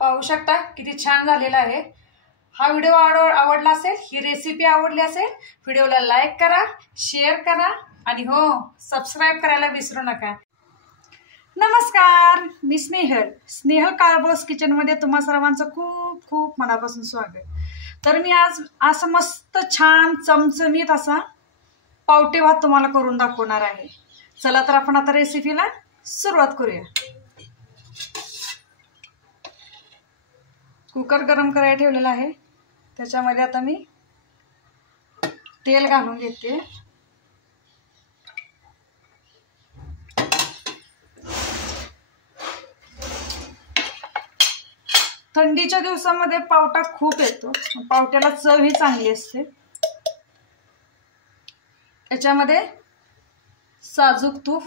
पाहू शकता किती छान झालेला आहे। हा व्हिडिओ आवडला असेल, ही रेसिपी आवडली असेल, व्हिडिओला लाईक करा, शेअर करा आणि हो सबस्क्राईब करायला विसरू नका। नमस्कार, मी स्नेहल कार्बोस किचनमध्ये तुम्हा सर्वांचं खूप खूप मनापासून स्वागत। तर मी आज असं मस्त छान चमचमीत असा पावटे भात तुम्हाला करून दाखवणार आहे। चला तर आपण आता रेसिपीला सुरुवात करूया। कुकर गरम करायला ठेवलेला आहे, त्याच्यामध्ये आता मी तेल घालून घेते। थंडीच्या दिवसामध्ये पावटा खूप येतो, पावट्याला चव ही चांगली असते। याच्यामध्ये साजूक तूप,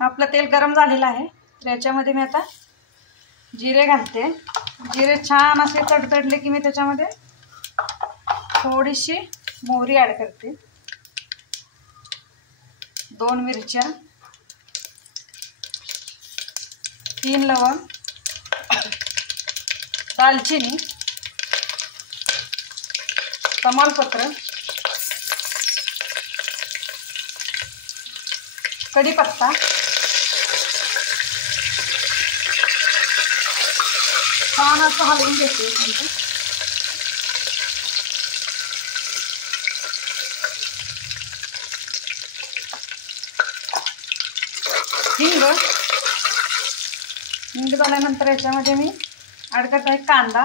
आपलं तेल गरम झालेलं आहे, तर याच्यामध्ये मी आता जिरे घालते। जिरे छान असे तडतडले की मी त्याच्यामध्ये थोडीशी मोहरी ॲड करते, 2 मिरच्या, 3 लवंग, दालचिनी, तमालपत्र, कढीपत्ता, छान असं हलवून घेते। हिंग झाल्यानंतर याच्यामध्ये मी ॲड करत आहे कांदा,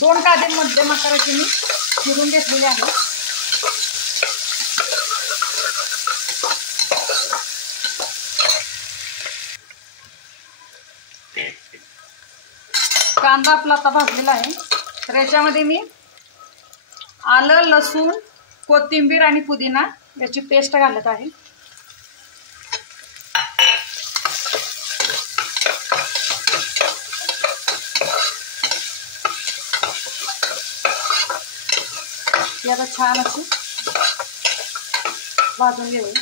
2 कांदे मध्यम आकाराचे मी चिरून घेतलेले आहे। कांदा आपला आता भाजलेला आहे, तर याच्यामध्ये मी आलं, लसूण, कोथिंबीर आणि पुदिना याची पेस्ट घालत आहे। ती आता छान अशी भाजून घेऊया।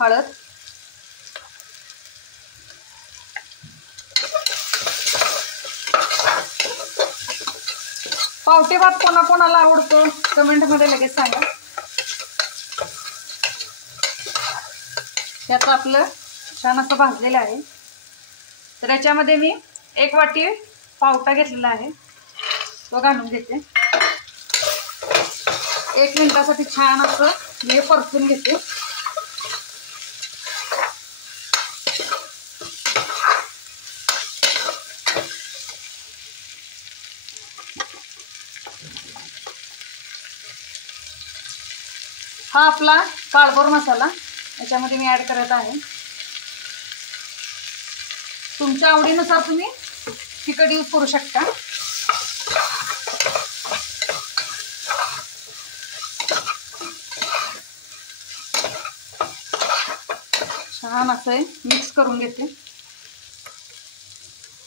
हळद, पावटे भात कोणाकोणाला आवडतो कमेंटमध्ये लगेच सांगा। याचं आपलं छान असं भाजलेलं आहे, तर याच्यामध्ये मी 1 वाटी पावटा घेतलेला आहे, तो घालून घेते। 1 मिनिटासाठी छान असं हे परतून घेते। हा आपला काळभोर मसाला याच्यामध्ये मी ॲड करत आहे। तुमच्या आवडीनुसार तुम्ही तिखट यूज करू शकता। छान असं मिक्स करून घेते।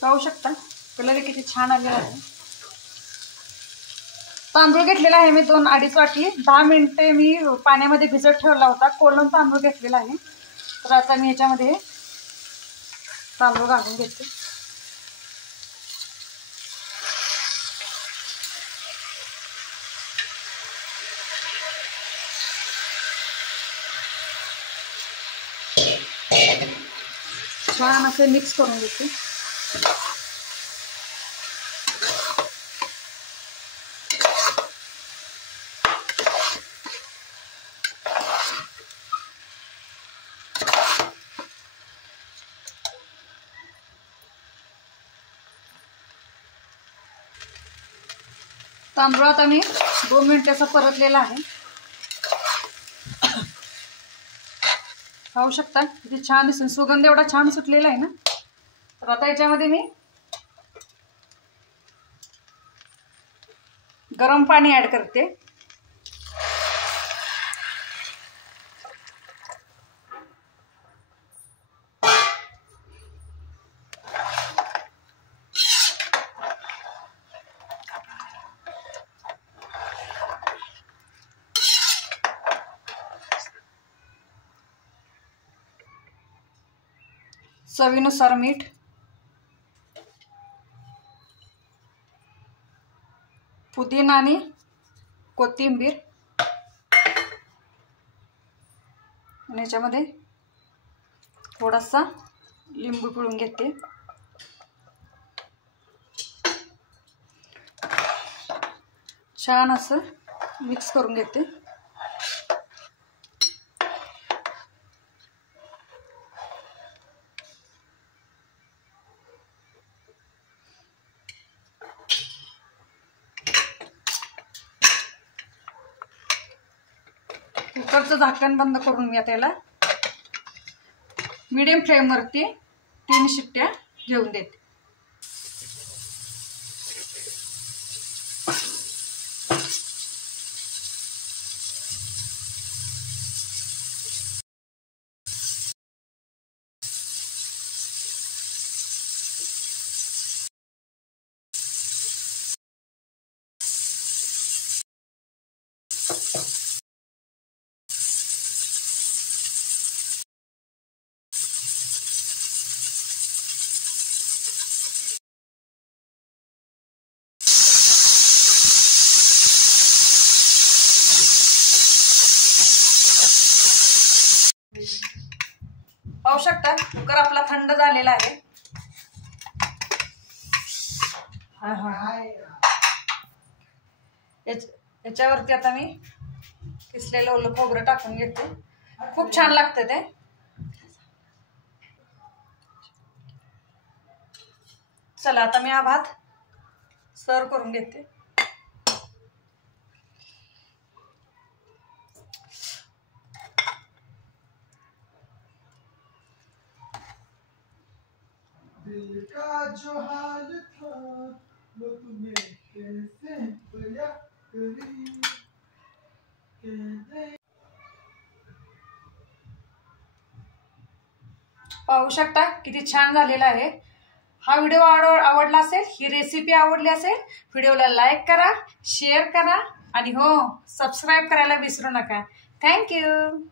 पाहू शकता कलर किती छान आलेला आहे। तांदूळ घेतलेला आहे मी 2-2.5 वाटी, 10 मिनिटे मी पाण्यामध्ये भिजत ठेवला होता। कोलम तांदूळ घेतलेला आहे, तर आता मी याच्यामध्ये तांदूळ घालून घेते। छान असे मिक्स करून घेते। तांदूळ आता मी 2 मिनिटाचा परतलेला आहे। पाहू शकता किती छान दिसून सुगंध एवढा छान सुटलेला आहे ना। तर आता याच्यामध्ये मी गरम पाणी ॲड करते। चवीनुसार मीठ, पुदिना आणि कोथिंबीर, आणि याच्यामध्ये थोडासा लिंबू पिळून घेते. छान असं मिक्स करून घेते. कुकरचं झाकण बंद करून मी त्याला मीडियम फ्लेमवरती 3 शिट्ट्या घेऊन देते. पाहू शकता कुकर आपला थंड झालेला आहे. याच्यावरती आता मी किसलेलं ओलं खोबरं टाकून घेते. खूप छान लागतं ते. चला आता मी हा भात सर्व करून घेते. दिल का जो हाल था वो तुम्हें कैसे बयां करी. पाहू शकता किती छान झालेला आहे. हा व्हिडिओ आवडला असेल, ही रेसिपी आवडली असेल, व्हिडिओला लाईक करा, शेअर करा आणि हो सबस्क्राईब करायला विसरू नका. थँक्यू.